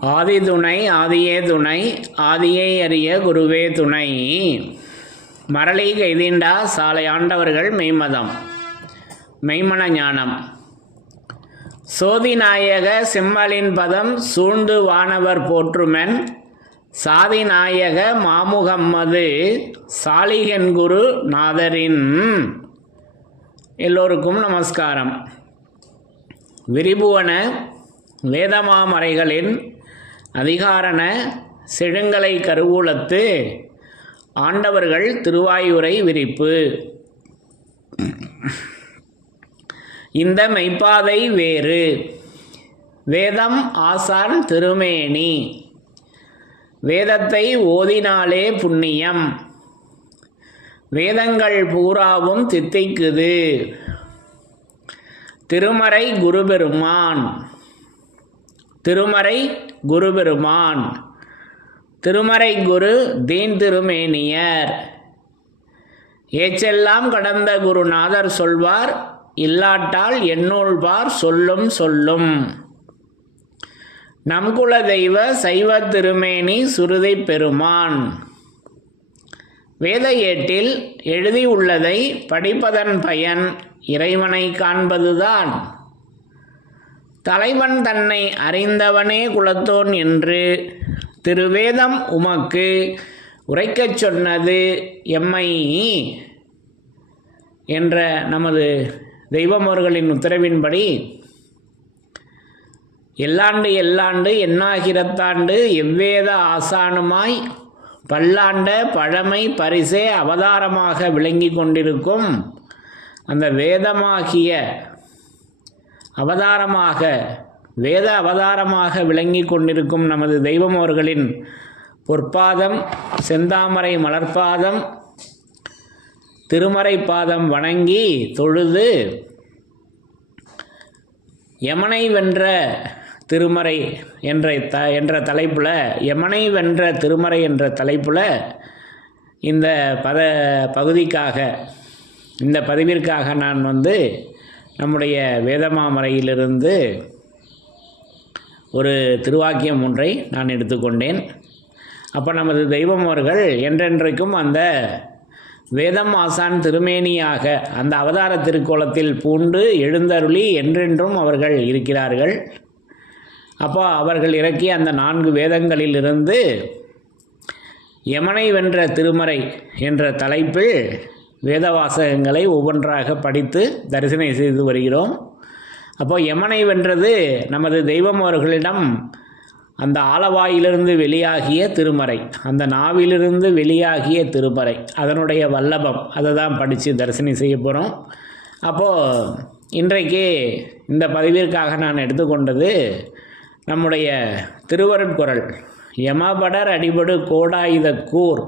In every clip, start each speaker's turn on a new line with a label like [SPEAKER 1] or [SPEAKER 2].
[SPEAKER 1] ஆதி துணை ஆதியே துணை ஆதியை அறிய குருவே துணை. மரளி கைதீண்டா சாலை ஆண்டவர்கள் மெய்மதம். மெய்மன ஞானம். சோதிநாயக சிம்மலின் பதம் சூழ்ந்து வானவர் போற்றுமென். சாதிநாயக மாமுகம்மது சாலிகன் குரு நாதரின். எல்லோருக்கும் நமஸ்காரம். விரிபுவன வேதமாமறைகளின் அதிகாரண செழுங்கலை கருவூலத்து ஆண்டவர்கள் திருவாயூரை விரிப்பு. இந்த மெய்ப்பாதை வேறு. வேதம் ஆசான் திருமேனி. வேதத்தை ஓதினாலே புண்ணியம். வேதங்கள் பூராவும் தித்திக்குது. திருமறை குருபெருமான். திருமறை குருபெருமான். திருமறை குரு தீன் திருமேனியர் ஏச்செல்லாம் கடந்த குருநாதர் சொல்வார் இல்லாட்டால் எண்ணூழ்வார் சொல்லும் சொல்லும். நம் குல தெய்வ சைவ திருமேனி சுருதை பெருமான். வேத ஏட்டில் எழுதியுள்ளதை படிப்பதன் பயன் இறைவனை காண்பதுதான். தலைவன் தன்னை அறிந்தவனே குலத்தோன் என்று திருவேதம் உமக்கு உரைக்கச் சொன்னது எம்மை என்ற நமது தெய்வமோர்களின் உத்தரவின்படி எல்லாண்டு எல்லாண்டு எண்ணாகிரத்தாண்டு எவ்வேத ஆசானுமாய் பல்லாண்ட பழமை பரிசே அவதாரமாக விளங்கி கொண்டிருக்கும் அந்த வேதமாகிய அவதாரமாக வேத அவதாரமாக விளங்கி கொண்டிருக்கும் நமது தெய்வம் அவர்களின் பொற்பாதம் செந்தாமரை மலர்பாதம் திருமறை பாதம் வணங்கி தொழுது யமனை வென்ற திருமறை என்ற த என்ற தலைப்பில் யமனை வென்ற திருமறை என்ற தலைப்பில் இந்த பத பகுதிக்காக இந்த பதிவிற்காக நான் வந்து நம்முடைய வேதமாமறையிலிருந்து ஒரு திருவாக்கியம் ஒன்றை நான் எடுத்துக்கொண்டேன். அப்போ நமது தெய்வம் அவர்கள் என்றென்றைக்கும் அந்த வேதம் ஆசான் திருமேனியாக அந்த அவதார திருக்கோலத்தில் பூண்டு எழுந்தருளி என்றென்றும் அவர்கள் இருக்கிறார்கள். அப்போ அவர்கள் இறக்கிய அந்த நான்கு வேதங்களிலிருந்து யமனை வென்ற திருமறை என்ற தலைப்பில் வேத வாசகங்களை ஒவ்வொன்றாக படித்து தரிசனை செய்து வருகிறோம். அப்போ யமனை வென்றது நமது தெய்வம் அவர்களிடம் அந்த ஆலவாயிலிருந்து வெளியாகிய திருமறை அந்த நாவிலிருந்து வெளியாகிய திருமறை அதனுடைய வல்லபம் அதை தான் படித்து தரிசனம் செய்ய போகிறோம் அப்போது இன்றைக்கு இந்த பதிவிற்காக நான் எடுத்துக்கொண்டது நம்முடைய திருவருட்குரல் யமபடர் அடிபடு கோடாயுத கூர்.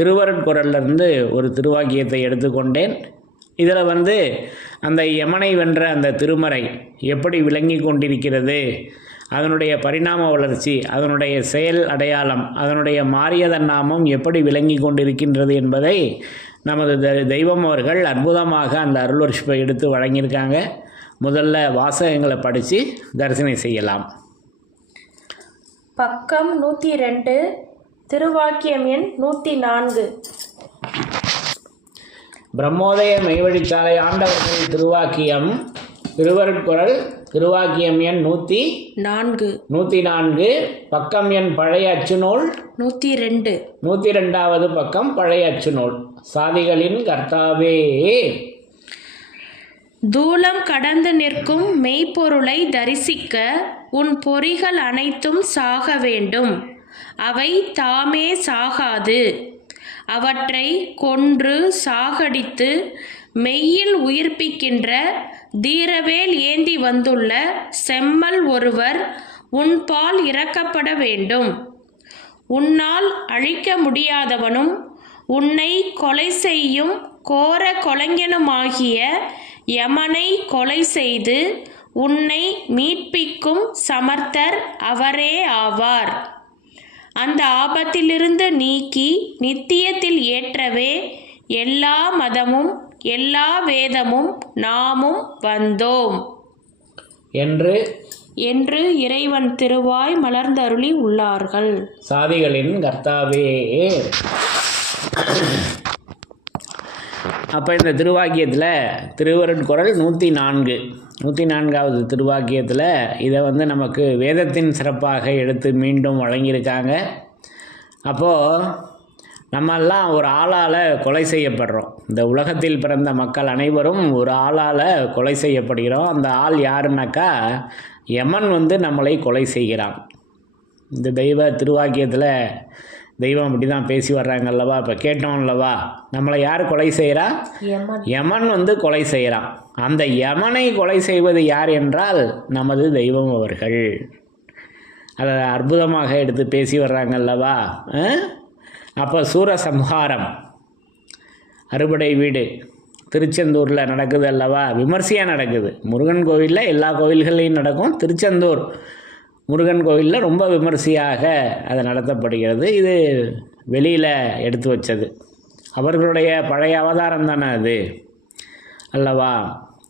[SPEAKER 1] திருவருட்குரல்லிருந்து ஒரு திருவாக்கியத்தை எடுத்துக்கொண்டேன். இதில் வந்து அந்த யமனை வென்ற அந்த திருமறை எப்படி விளங்கி கொண்டிருக்கிறது அதனுடைய பரிணாம வளர்ச்சி அதனுடைய செயல் அடையாளம் அதனுடைய மாறியதன் நாமம் எப்படி விளங்கி கொண்டிருக்கின்றது என்பதை நமது த- தெய்வம் அவர்கள் அற்புதமாக அந்த அருள்வர்ஷிப்பை எடுத்து வழங்கியிருக்காங்க. முதல்ல வாசகங்களை படித்து தரிசனம் செய்யலாம்.
[SPEAKER 2] பக்கம் நூற்றி ரெண்டு திருவாக்கியம் எண் நூற்றி நான்கு.
[SPEAKER 1] பிரம்மோதய மெய்வழிச்சாலை ஆண்டவர்கள் திருவாக்கியம் திருவருட்குரல் திருவாக்கியம் எண் நூற்றி
[SPEAKER 2] நான்கு.
[SPEAKER 1] நூற்றி நான்கு பக்கம் எண் பழைய அச்சுநூல்.
[SPEAKER 2] நூற்றி ரெண்டு.
[SPEAKER 1] நூற்றி ரெண்டாவது பக்கம் பழைய அச்சுநூல். சாதிகளின் கர்த்தாவே.
[SPEAKER 2] தூலம் கடந்து நிற்கும் மெய்ப்பொருளை தரிசிக்க உன் பொறிகள் அனைத்தும் சாக வேண்டும். அவை தாமே சாகாது. அவற்றை கொன்று சாகடித்து மெய்யில் உயிர்ப்பிக்கின்ற தீரவேல் ஏந்தி வந்துள்ள செம்மல் ஒருவர் உன்பால் இறக்கப்பட வேண்டும். உன்னால் அழிக்க முடியாதவனும் உன்னை கொலை செய்யும் கோர கொலைஞனுமாகிய யமனை கொலை செய்து உன்னை மீட்பிக்கும் சமர்த்தர் அவரே ஆவார். அந்த ஆபத்திலிருந்து நீக்கி நித்தியத்தில் ஏற்றவே எல்லா மதமும் எல்லா வேதமும் நாமும் வந்தோம்.
[SPEAKER 1] என்று
[SPEAKER 2] என்று இறைவன் திருவாய் மலர்ந்தருளி உள்ளார்கள்.
[SPEAKER 1] சாதிகளின் கர்த்தாவே. அப்போ இந்த திருவாக்கியத்தில் திருவருட்குறள் நூற்றி நான்கு. நூற்றி நான்காவது திருவாக்கியத்தில் இதை வந்து நமக்கு வேதத்தின் சிறப்பாக எடுத்து மீண்டும் வழங்கியிருக்காங்க. அப்போது நம்மெல்லாம் ஒரு ஆளால் கொலை செய்யப்படுறோம். இந்த உலகத்தில் பிறந்த மக்கள் அனைவரும் ஒரு ஆளால் கொலை செய்யப்படுகிறோம். அந்த ஆள் யாருன்னாக்கா யமன் வந்து நம்மளை கொலை செய்கிறான். இந்த தெய்வ திருவாக்கியத்தில் தெய்வம் அப்படி தான் பேசி வர்றாங்க அல்லவா இப்போ கேட்டோம் அல்லவா நம்மளை யார் கொலை செய்கிறா
[SPEAKER 2] யமன்.
[SPEAKER 1] யமன் வந்து கொலை செய்கிறான் அந்த யமனை கொலை செய்வது யார் என்றால் நமது தெய்வம் அவர்கள். அதை அற்புதமாக எடுத்து பேசி வர்றாங்க அல்லவா அப்போ சூரசம்ஹாரம் அறுபடை வீடு திருச்செந்தூரில் நடக்குது அல்லவா? விமர்சையாக நடக்குது. முருகன் கோவிலில் எல்லா கோவில்கள்லையும் நடக்கும். திருச்செந்தூர் முருகன் கோவிலில் ரொம்ப விமரிசையாக அது நடத்தப்படுகிறது. இது வெளியில் எடுத்து வச்சது. அவர்களுடைய பழைய அவதாரம் தானே அது? அல்லவா?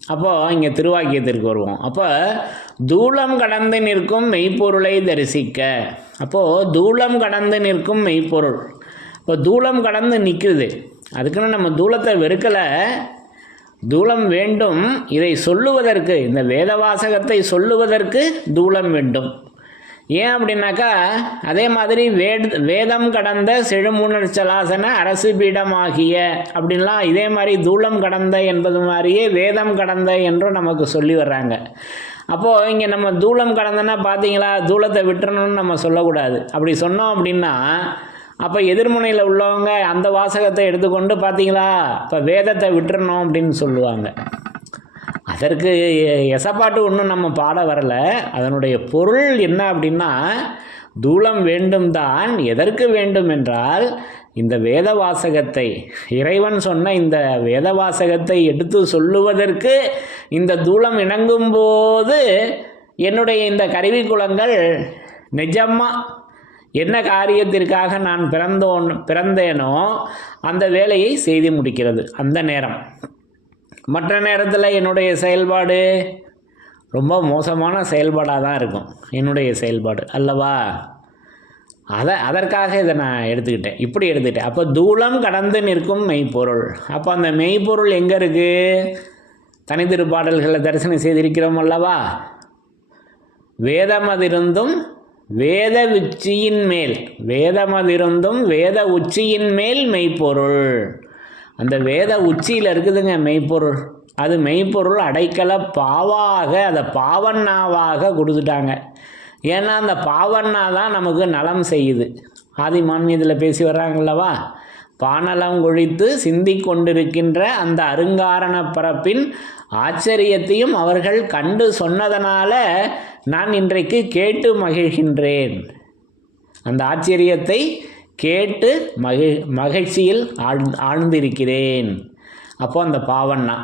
[SPEAKER 1] அப்போது இங்கே திருவாக்கியத்திற்கு வருவோம். அப்போ தூளம் கடந்து நிற்கும் மெய்ப்பொருளை தரிசிக்க. அப்போது தூளம் கடந்து நிற்கும் மெய்ப்பொருள். இப்போ தூளம் கடந்து நிற்குது அதுக்குன்னு நம்ம தூளத்தை வெறுக்கலை. தூளம் வேண்டும். இதை சொல்லுவதற்கு இந்த வேத வாசகத்தை சொல்லுவதற்கு தூளம் வேண்டும். ஏன் அப்படின்னாக்கா அதே மாதிரி வேட் வேதம் கடந்த செழுமுணர்ச்சலாசன அரசு பீடமாகிய அப்படின்லாம் இதே மாதிரி தூளம் கடந்த என்பது மாதிரியே வேதம் கடந்த என்றும் நமக்கு சொல்லி வர்றாங்க. அப்போது இங்கே நம்ம தூளம் கடந்தனா பார்த்தீங்களா தூளத்தை விட்டுறணும்னு நம்ம சொல்லக்கூடாது. அப்படி சொன்னோம் அப்படின்னா அப்போ எதிர்முனையில் உள்ளவங்க அந்த வாசகத்தை எடுத்துக்கொண்டு பார்த்தீங்களா இப்போ வேதத்தை விட்டுறணும் அப்படின்னு சொல்லுவாங்க. அதற்கு எசப்பாட்டு ஒன்றும் நம்ம பாட வரலை. அதனுடைய பொருள் என்ன அப்படின்னா தூளம் வேண்டும் தான் எதற்கு வேண்டும் என்றால் இந்த வேத வாசகத்தை இறைவன் சொன்ன இந்த வேத வாசகத்தை எடுத்து சொல்லுவதற்கு இந்த தூளம் இணங்கும் போது என்னுடைய இந்த கருவிக்குலங்கள் நிஜமாக என்ன காரியத்திற்காக நான் பிறந்தோன் பிறந்தேனோ அந்த வேலையை செய்து முடிக்கிறது. அந்த நேரம். மற்ற நேரத்தில் என்னுடைய செயல்பாடு ரொம்ப மோசமான செயல்பாடாக தான் இருக்கும். என்னுடைய செயல்பாடு அல்லவா? அதை அதற்காக இதை நான் எடுத்துக்கிட்டேன். இப்படி எடுத்துக்கிட்டேன். அப்போ தூளம் கடந்து நிற்கும் மெய்ப்பொருள். அப்போ அந்த மெய்ப்பொருள் எங்கே இருக்குது தனித்திருப்பாடல்களை தரிசனம் செய்திருக்கிறோம் அல்லவா? வேதமதிருந்தும் வேத உச்சியின் மேல். வேதமதிருந்தும் வேத உச்சியின் மேல் மெய்ப்பொருள். அந்த வேத உச்சியில் இருக்குதுங்க மெய்ப்பொருள். அது மெய்ப்பொருள் அடைக்கல பாவாக அதை பாவண்ணாவாக கொடுத்துட்டாங்க. ஏன்னா அந்த பாவண்ணா தான் நமக்கு நலம் செய்யுது. ஆதி மான்மியத்தில் பேசி வர்றாங்கல்லவா? பானலம் கொழித்து சிந்தி கொண்டிருக்கின்ற அந்த அருங்காரண பரப்பின் ஆச்சரியத்தையும் அவர்கள் கண்டு சொன்னதனால நான் இன்றைக்கு கேட்டு மகிழ்கின்றேன். அந்த ஆச்சரியத்தை கேட்டு மகிழ் மகிழ்ச்சியில் ஆழ் ஆழ்ந்திருக்கிறேன். அப்போ அந்த பாவண்ணா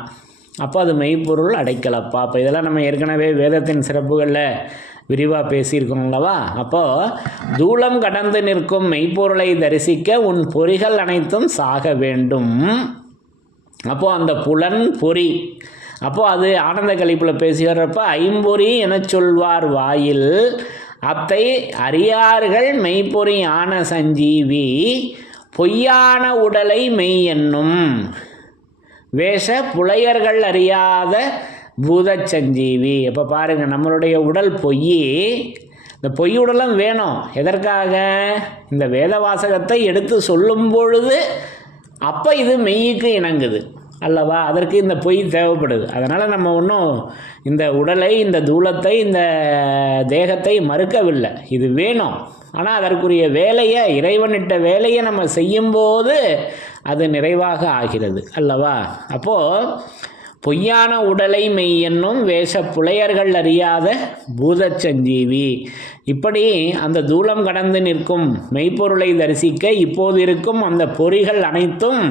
[SPEAKER 1] அப்போ அது மெய்ப்பொருள் அடைக்கலப்பா. அப்போ இதெல்லாம் நம்ம ஏற்கனவே வேதத்தின் சிறப்புகளில் விரிவாக பேசியிருக்கோம் அல்லவா? அப்போது தூளம் கடந்து நிற்கும் மெய்ப்பொருளை தரிசிக்க உன் பொறிகள் அனைத்தும் சாக வேண்டும். அப்போது அந்த புலன் பொறி. அப்போது அது ஆனந்த கழிப்பில் பேசி வர்றப்ப ஐம்பொறி எனச் சொல்வார் வாயில் அத்தை அறியார்கள் மெய்ப்பொறியான சஞ்சீவி பொய்யான உடலை மெய் என்னும் வேஷ புலையர்கள் அறியாத பூதச் சஞ்சீவி. இப்போ பாருங்கள் நம்மளுடைய உடல் பொய். இந்த பொய் உடலும் வேணும். எதற்காக? இந்த வேத வாசகத்தை எடுத்து சொல்லும் பொழுது அப்போ இது மெய்யுக்கு இணங்குது. அல்லவா? அதற்கு இந்த பொய் தேவைப்படுது. அதனால் நம்ம ஒன்றும் இந்த உடலை இந்த தூளத்தை இந்த தேகத்தை மறுக்கவில்லை. இது வேணும். ஆனால் அதற்குரிய வேலையை இறைவனிட்ட வேலையை நம்ம செய்யும்போது அது நிறைவாக ஆகிறது. அல்லவா? அப்போது பொய்யான உடலை மெய் என்னும் வேஷ புலையர்கள் அறியாத பூதச்சஞ்சீவி இப்படி அந்த தூளம் கடந்து நிற்கும் மெய்ப்பொருளை தரிசிக்க இப்போது இருக்கும் அந்த பொறிகள் அனைத்தும்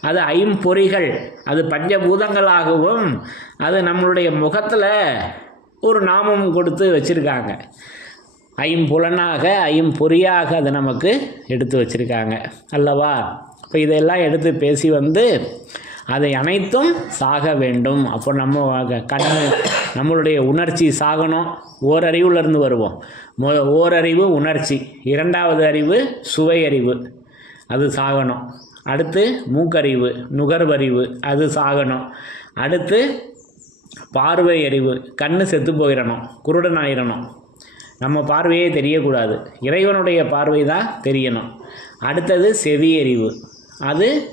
[SPEAKER 1] அது ஐம்பொறிகள் அது பஞ்சபூதங்களாகவும் அது நம்மளுடைய முகத்தில் ஒரு நாமம் கொடுத்து வச்சுருக்காங்க. ஐம்புலனாக ஐம்பொறியாக அதை நமக்கு எடுத்து வச்சுருக்காங்க. அல்லவா? இப்போ இதெல்லாம் எடுத்து பேசி வந்து அதை அனைத்தும் சாக வேண்டும். அப்போ நம்ம கண் நம்மளுடைய உணர்ச்சி சாகணும். ஓரறிவுலேருந்து வருவோம். மொ ஓரறிவு உணர்ச்சி. இரண்டாவது அறிவு சுவை அறிவு அது சாகணும். அடுத்து மூக்கறிவு நுகர்வறிவு. அது சாகணும். அடுத்து பார்வை அறிவு கண்ணு செத்து போயிடணும் குருடன் ஆயிடணும் நம்ம பார்வையே தெரியக்கூடாது. இறைவனுடைய பார்வை தான் தெரியணும். அடுத்தது செவி அறிவு அது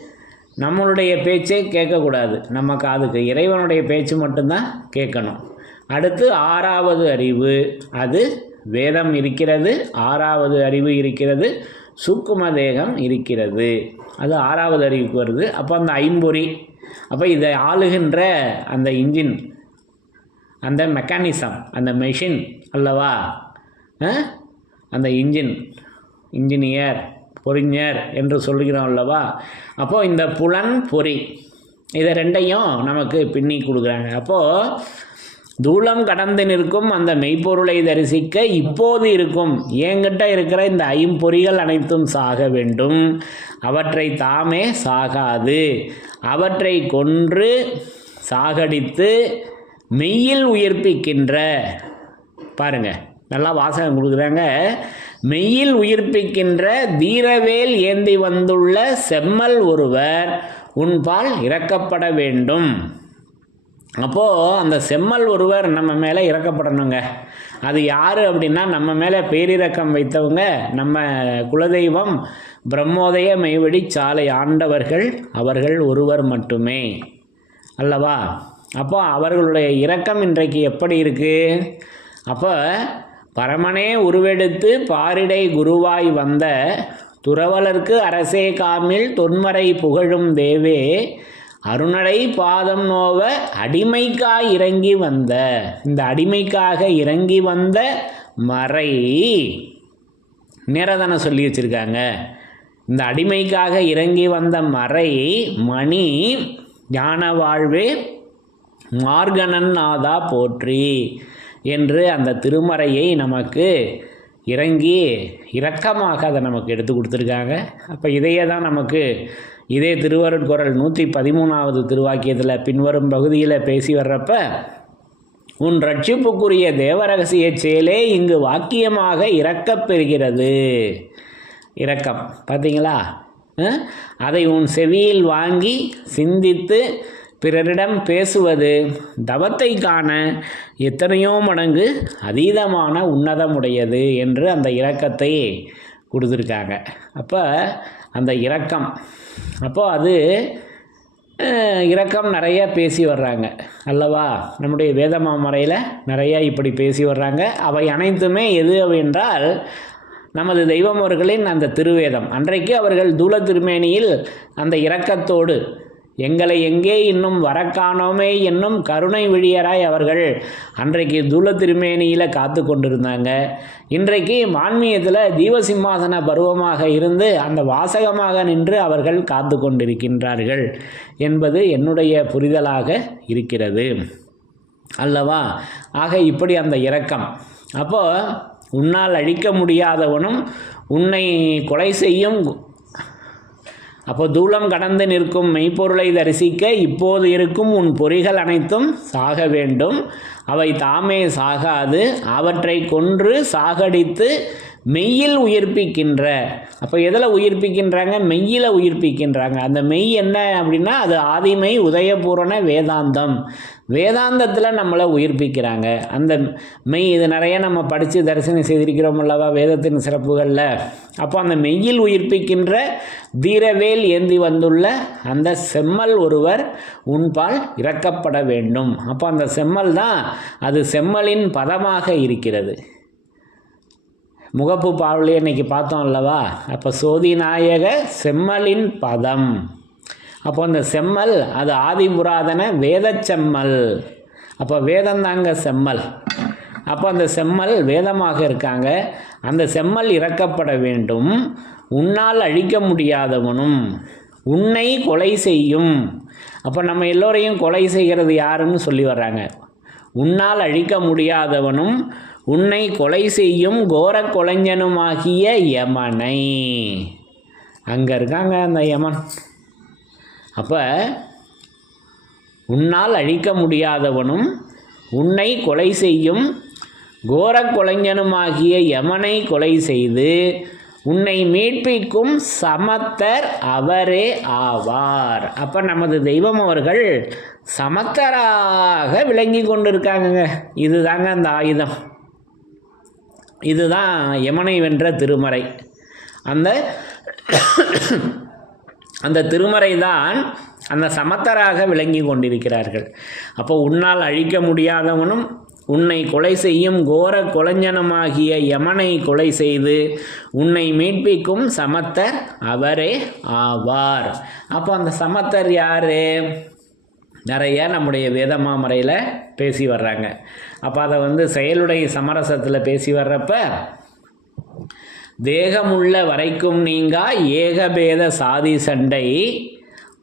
[SPEAKER 1] நம்மளுடைய பேச்சே கேட்கக்கூடாது. நம்ம காதுக்கு. இறைவனுடைய பேச்சு மட்டும்தான் கேட்கணும். அடுத்து ஆறாவது அறிவு. அது வேதம் இருக்கிறது ஆறாவது அறிவு இருக்கிறது சூக்கும தேகம் இருக்கிறது. அது ஆறாவது அறிவுக்கு வருது. அப்போ அந்த ஐம்பொறி. அப்போ இதை ஆளுகின்ற அந்த இன்ஜின் அந்த மெக்கானிசம் அந்த மெஷின் அல்லவா? அந்த இன்ஜின் இன்ஜினியர் பொறிஞர் என்று சொல்கிறோம் அல்லவா? அப்போது இந்த புலன் பொறி இதை ரெண்டையும் நமக்கு பின்னி கொடுக்குறாங்க. அப்போது தூளம் கடந்து நிற்கும் அந்த மெய்ப்பொருளை தரிசிக்க இப்போது இருக்கும். என்கிட்ட இருக்கிற இந்த ஐம்பொறிகள் அனைத்தும் சாக வேண்டும். அவற்றை தாமே சாகாது. அவற்றை கொன்று சாகடித்து மெய்யில் உயிர்ப்பிக்கின்ற பாருங்க நல்லா வாசகம் கொடுக்குறாங்க. மெய்யில் உயிர்ப்பிக்கின்ற தீரவேல் ஏந்தி வந்துள்ள செம்மல் ஒருவர் உன்பால் இறக்கப்பட வேண்டும். அப்போது அந்த செம்மல் ஒருவர் நம்ம மேலே இறக்கப்படணுங்க. அது யார் அப்படின்னா நம்ம மேலே பேரிரக்கம் வைத்தவங்க நம்ம குலதெய்வம் பிரம்மோதய மெய்வழி சாலை ஆண்டவர்கள் அவர்கள் ஒருவர் மட்டுமே. அல்லவா? அப்போ அவர்களுடைய இரக்கம் இன்றைக்கு எப்படி இருக்கு? அப்போ பரமனே உருவெடுத்து பாரிடை குருவாய் வந்த துறவலர்க்கு அரசே காமில் தொன்மறை புகழும் தேவே அருணடை பாதம் நோவ அடிமைக்காய் இறங்கி வந்த. இந்த அடிமைக்காக இறங்கி வந்த மறை நேரதான சொல்லி வச்சிருக்காங்க. இந்த அடிமைக்காக இறங்கி வந்த மறை மணி ஞான வாழ்வே மார்கணன் நாதா போற்றி. என்று அந்த திருமறையை நமக்கு இறங்கி இரக்கமாக அதை நமக்கு எடுத்து கொடுத்துருக்காங்க. அப்போ இதையே தான் நமக்கு இதே திருவருட்குரல் நூற்றி பதிமூணாவது திருவாக்கியத்தில் பின்வரும் பகுதியில் பேசி வர்றப்ப உன் ரட்சிப்புக்குரிய தேவரகசிய செயலே இங்கு வாக்கியமாக இறக்கப் பெறுகிறது. இரக்கம். பார்த்தீங்களா அதை உன் செவியில் வாங்கி சிந்தித்து பிறரிடம் பேசுவது தவத்தை காண எத்தனையோ மடங்கு அதீதமான உன்னதமுடையது என்று அந்த இரக்கத்தை கொடுத்துருக்காங்க. அப்போ அந்த இரக்கம் அப்போ அது இரக்கம் நிறைய பேசி வர்றாங்க. அல்லவா? நம்முடைய வேதமாமறையில் நிறைய இப்படி பேசி வர்றாங்க. அவை அனைத்துமே எது என்றால் நமது தெய்வம் அவர்களின் அந்த திருவேதம். அன்றைக்கு அவர்கள் தூள திருமேனியில் அந்த இரக்கத்தோடு எங்களை எங்கே இன்னும் வரக்கானோமே என்னும் கருணை விழியராய் அவர்கள் அன்றைக்கு தூல திருமேனியில் காத்து கொண்டிருந்தாங்க. இன்றைக்கு மான்மியத்தில் தீவசிம்மாசன பருவமாக இருந்து அந்த வாசகமாக நின்று அவர்கள் காத்து கொண்டிருக்கின்றார்கள் என்பது என்னுடைய புரிதலாக இருக்கிறது. அல்லவா? ஆக இப்படி அந்த இரக்கம். அப்போ உன்னால் அழிக்க முடியாதவனும் உன்னை கொலை செய்யும் அப்போ தூளம் கடந்து நிற்கும் மெய்ப்பொருளை தரிசிக்க இப்போது இருக்கும் உன் பொறிகள் அனைத்தும் சாக வேண்டும். அவை தாமே சாகாது அவற்றை கொன்று சாகடித்து மெய்யில் உயிர்ப்பிக்கின்ற. அப்போ எதில் உயிர்ப்பிக்கின்றாங்க? மெய்யில் உயிர்ப்பிக்கின்றாங்க. அந்த மெய் என்ன அப்படின்னா அது ஆதிமை உதயபூரண வேதாந்தம். வேதாந்தத்தில் நம்மளை உயிர்ப்பிக்கிறாங்க. அந்த மெய் இது நிறைய நம்ம படித்து தரிசனம் செய்திருக்கிறோம் அல்லவா வேதத்தின் சிறப்புகளில்? அப்போ அந்த மெய்யில் உயிர்ப்பிக்கின்ற தீரவேல் ஏந்தி வந்துள்ள அந்த செம்மல் ஒருவர் உன்பால் இறக்கப்பட வேண்டும். அப்போ அந்த செம்மல் தான் அது செம்மலின் பதமாக இருக்கிறது. முகப்பு பாவலியை இன்னைக்கு பார்த்தோம் அல்லவா? அப்போ சோதிநாயக செம்மலின் பதம். அப்போ அந்த செம்மல் அது ஆதிபுராதன வேதச் செம்மல் அப்போ வேதம் தாங்க செம்மல். அப்போ அந்த செம்மல் வேதமாக இருக்காங்க. அந்த செம்மல் இறக்கப்பட வேண்டும். உன்னால் அழிக்க முடியாதவனும் உன்னை கொலை செய்யும். அப்போ நம்ம எல்லோரையும் கொலை செய்கிறது யாருன்னு சொல்லி வர்றாங்க. உன்னால் அழிக்க முடியாதவனும் உன்னை கொலை செய்யும் கோர கொலைஞனுமாகிய யமனை. அங்கே இருக்காங்க அந்த யமன். அப்போ உன்னால் அழிக்க முடியாதவனும் உன்னை கொலை செய்யும் கோரக் கொலைஞனுமாகிய யமனை கொலை செய்து உன்னை மீட்பிக்கும் சமத்தர் அவரே ஆவார். அப்போ நமது தெய்வம் அவர்கள் சமத்தராக விளங்கி கொண்டிருக்காங்கங்க. இதுதாங்க அந்த ஆயுதம். இதுதான் யமனை வென்ற திருமறை. அந்த அந்த திருமறை தான் அந்த சமத்தராக விளங்கி கொண்டிருக்கிறார்கள். அப்போ உன்னால் அழிக்க முடியாதவனும் உன்னை கொலை செய்யும் கோர கொலைஞனமாகிய யமனை கொலை செய்து உன்னை மீட்பிக்கும் சமத்தர் அவரே ஆவார். அப்போ அந்த சமத்தர் யார்? நிறைய நம்முடைய வேதமாமறையில் பேசி வர்றாங்க. அப்போ அதை வந்து செயலுடைய சமரசத்தில் பேசி வர்றப்ப தேகமுள்ள வரைக்கும் நீங்கா ஏகபேத சாதி சண்டை.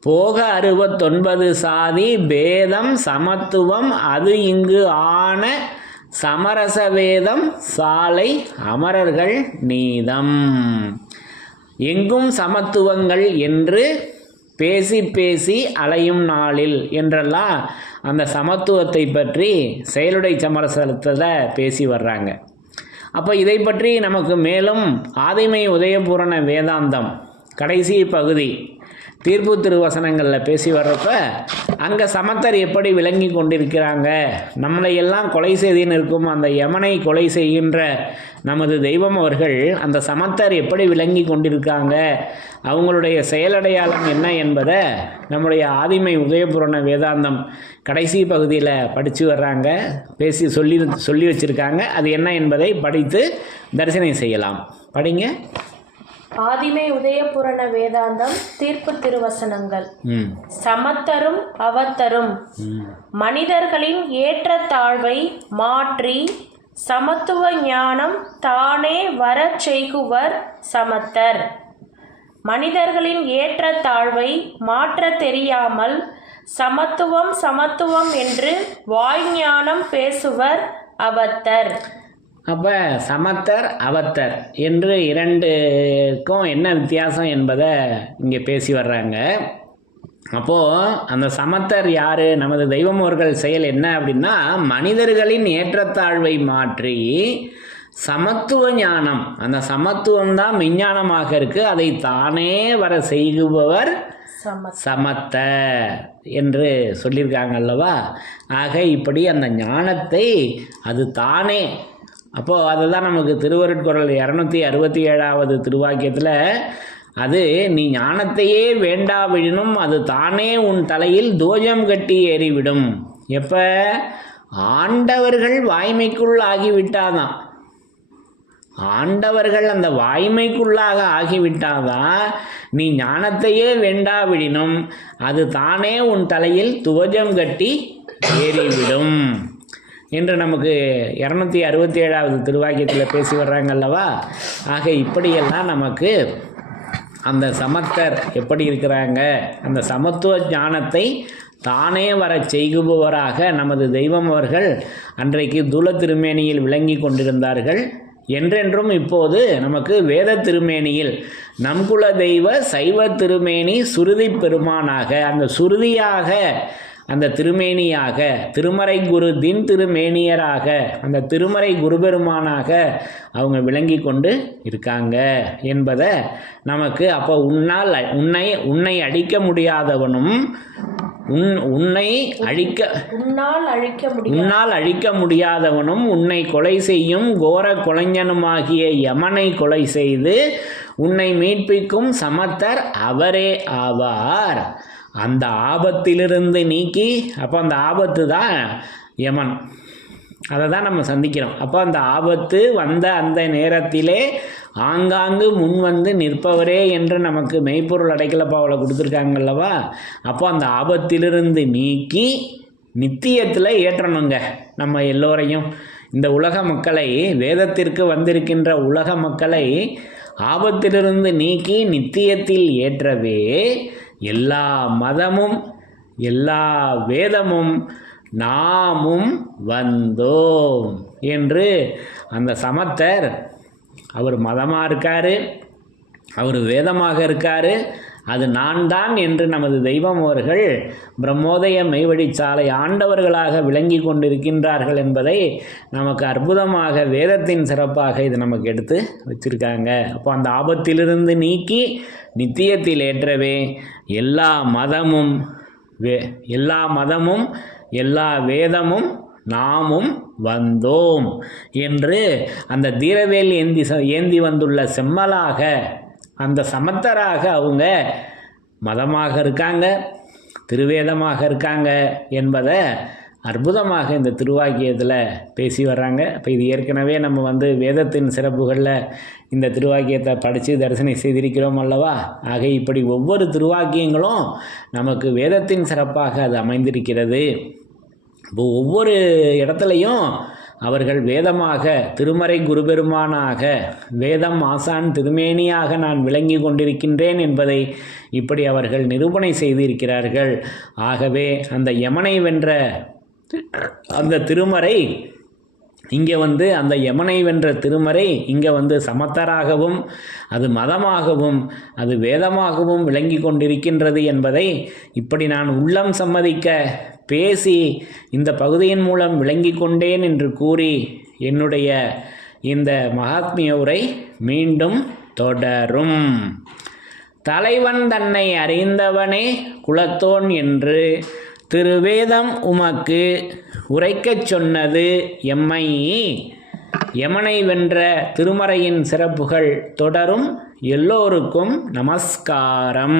[SPEAKER 1] போக அறுபத்தொன்பது சாதி பேதம் சமத்துவம் அது இங்கு ஆன சமரச வேதம் சாலை அமரர்கள் நீதம். எங்கும் சமத்துவங்கள் என்று பேசி பேசி அலையும் நாளில் என்றெல்லாம் அந்த சமத்துவத்தை பற்றி செயலுடை சமரசத்தில் பேசி வர்றாங்க. அப்போ இதை பற்றி நமக்கு மேலும் ஆதிமை உதயபூரண வேதாந்தம் கடைசி பகுதி. தீர்ப்பு திருவசனங்களில் பேசி வர்றப்ப அங்கே சமத்தர் எப்படி விளங்கி கொண்டிருக்கிறாங்க? நம்மளை எல்லாம் கொலை செய்தின்னு இருக்கும் அந்த யமனை கொலை செய்கின்ற நமது தெய்வம் அவர்கள் அந்த சமத்தர் எப்படி விளங்கி கொண்டிருக்காங்க? அவங்களுடைய செயலடையாளம் என்ன என்பதை நம்முடைய ஆதிமை உதயபுரண வேதாந்தம் கடைசி பகுதியில் படித்து வர்றாங்க. பேசி சொல்லி சொல்லி வச்சுருக்காங்க. அது என்ன என்பதை படித்து தரிசனம் செய்யலாம். படிங்க.
[SPEAKER 2] ஆதிமை உதயபுரண வேதாந்தம் தீர்ப்பு திருவசனங்கள். சமத்தரும் அவத்தரும். மனிதர்களின் ஏற்றத்தாழ்வை மாற்றி சமத்துவ ஞானம் தானே வரச் செய்குவர் சமத்தர். மனிதர்களின் ஏற்றத்தாழ்வை மாற்றத் தெரியாமல் சமத்துவம் சமத்துவம் என்று வாய்ஞானம் பேசுவர் அவத்தர்.
[SPEAKER 1] அப்போ சமத்தர் அவத்தர் என்று இரண்டுக்கும் என்ன வித்தியாசம் என்பதை இங்கே பேசி வர்றாங்க. அப்போது அந்த சமத்தர் யார்? நமது தெய்வம் அவர்கள் செயல் என்ன அப்படின்னா மனிதர்களின் ஏற்றத்தாழ்வை மாற்றி சமத்துவ ஞானம் அந்த சமத்துவம் தான் மெஞ்ஞானமாக இருக்குது அதை தானே வர செய்குபவர்
[SPEAKER 2] சம
[SPEAKER 1] சமத்த என்று சொல்லியிருக்காங்க அல்லவா? ஆக இப்படி அந்த ஞானத்தை அது தானே அப்போது அதுதான் நமக்கு திருவருட்குறள் இரநூத்தி அறுபத்தி ஏழாவது திருவாக்கியத்தில் அது நீ ஞானத்தையே வேண்டாவிடனும் அது தானே உன் தலையில் தோஜம் கட்டி ஏறிவிடும். எப்போ? ஆண்டவர்கள் வாய்மைக்குள் ஆகிவிட்டாதான். ஆண்டவர்கள் அந்த வாய்மைக்குள்ளாக ஆகிவிட்டாதான் நீ ஞானத்தையே வேண்டாவிடினும் அது தானே உன் தலையில் துவஜம் கட்டி ஏறிவிடும். என்று நமக்கு இரநூத்தி அறுபத்தி ஏழாவது திருவாக்கியத்தில் பேசி வர்றாங்க அல்லவா? ஆக இப்படியெல்லாம் நமக்கு அந்த சமத்தர் எப்படி இருக்கிறாங்க? அந்த சமத்துவ ஞானத்தை தானே வர செய்குபவராக நமது தெய்வம் அவர்கள் அன்றைக்கு துல திருமேனியில் விளங்கி கொண்டிருந்தார்கள். என்றென்றும் இப்போது நமக்கு வேத திருமேனியில் நம்குல தெய்வ சைவ திருமேனி சுருதி பெருமானாக அந்த சுருதியாக அந்த திருமேனியாக திருமறை குரு தின் திருமேனியராக அந்த திருமறை குருபெருமானாக அவங்க விளங்கி கொண்டு இருக்காங்க என்பதை நமக்கு அப்போ உன்னால் உன்னை உன்னை அடிக்க முடியாதவனும் உன் உன்னை அழிக்க
[SPEAKER 2] உன்னால் அழிக்க
[SPEAKER 1] உன்னால் அழிக்க முடியாதவனும் உன்னை கொலை செய்யும் கோர கொலைஞனுமாகிய யமனை கொலை செய்து உன்னை மீட்பிக்கும் சமத்தர் அவரே ஆவார். அந்த ஆபத்திலிருந்து நீக்கி அப்போ அந்த ஆபத்து தான் யமன். அதை தான் நம்ம சந்திக்கிறோம். அப்போ அந்த ஆபத்து வந்த அந்த நேரத்திலே ஆங்காங்கு முன் வந்து நிற்பவரே என்று நமக்கு மெய்ப்பொருள் அடைக்கலப்பாவில் கொடுத்துருக்காங்கல்லவா அப்போ அந்த ஆபத்திலிருந்து நீக்கி நித்தியத்தில் ஏற்றணுங்க நம்ம எல்லோரையும். இந்த உலக மக்களை வேதத்திற்கு வந்திருக்கின்ற உலக மக்களை ஆபத்திலிருந்து நீக்கி நித்தியத்தில் ஏற்றவே எல்லா மதமும் எல்லா வேதமும் நாமும் வந்தோம் என்று அந்த சமத்தர் அவர் மதமாக இருக்கார் அவர் வேதமாக இருக்கார் அது நான் தான் என்று நமது தெய்வம் அவர்கள் பிரம்மோதய மெய்வழிச்சாலை ஆண்டவர்களாக விளங்கி கொண்டிருக்கின்றார்கள் என்பதை நமக்கு அற்புதமாக வேதத்தின் சிறப்பாக இது நமக்கு எடுத்து வச்சிருக்காங்க. அப்போ அந்த ஆபத்திலிருந்து நீக்கி நித்தியத்தில் ஏற்றவே எல்லா மதமும் வே எல்லா மதமும் எல்லா வேதமும் நாமும் வந்தோம் என்று அந்த தீரவேல் ஏந்தி ச- ஏந்தி வந்துள்ள செம்மலாக அந்த சமத்தராக அவங்க மதமாக இருக்காங்க திருவேதமாக இருக்காங்க என்பதை அற்புதமாக இந்த திருவாக்கியத்தில் பேசி வர்றாங்க. இப்போ இது ஏற்கனவே நம்ம வந்து வேதத்தின் சிறப்புகளில் இந்த திருவாக்கியத்தை படித்து தரிசனம் செய்திருக்கிறோம் அல்லவா? ஆக இப்படி ஒவ்வொரு திருவாக்கியங்களும் நமக்கு வேதத்தின் சிறப்பாக அது அமைந்திருக்கிறது. இப்போ ஒவ்வொரு இடத்துலையும் அவர்கள் வேதமாக திருமறை குருபெருமானாக வேதம் ஆசான் திருமேனியாக நான் விளங்கி கொண்டிருக்கின்றேன் என்பதை இப்படி அவர்கள் நிரூபணை செய்திருக்கிறார்கள். ஆகவே அந்த யமனை வென்ற அந்த திருமறை இங்கே வந்து அந்த யமனை வென்ற திருமறை இங்கே வந்து சமத்தராகவும் அது மதமாகவும் அது வேதமாகவும் விளங்கி கொண்டிருக்கின்றது என்பதை இப்படி நான் உள்ளம் சம்மதிக்க பேசி இந்த பகுதியின் மூலம் விளங்கி கொண்டேன் என்று கூறி என்னுடைய இந்த மகாத்மிய உரை மீண்டும் தொடரும். தலைவன் தன்னை அறிந்தவனே குலத்தோன் என்று திருவேதம் உமக்கு உரைக்கச் சொன்னது எம்மை. யமனை வென்ற திருமறையின் சிறப்புகள் தொடரும் எல்லோருக்கும் நமஸ்காரம்.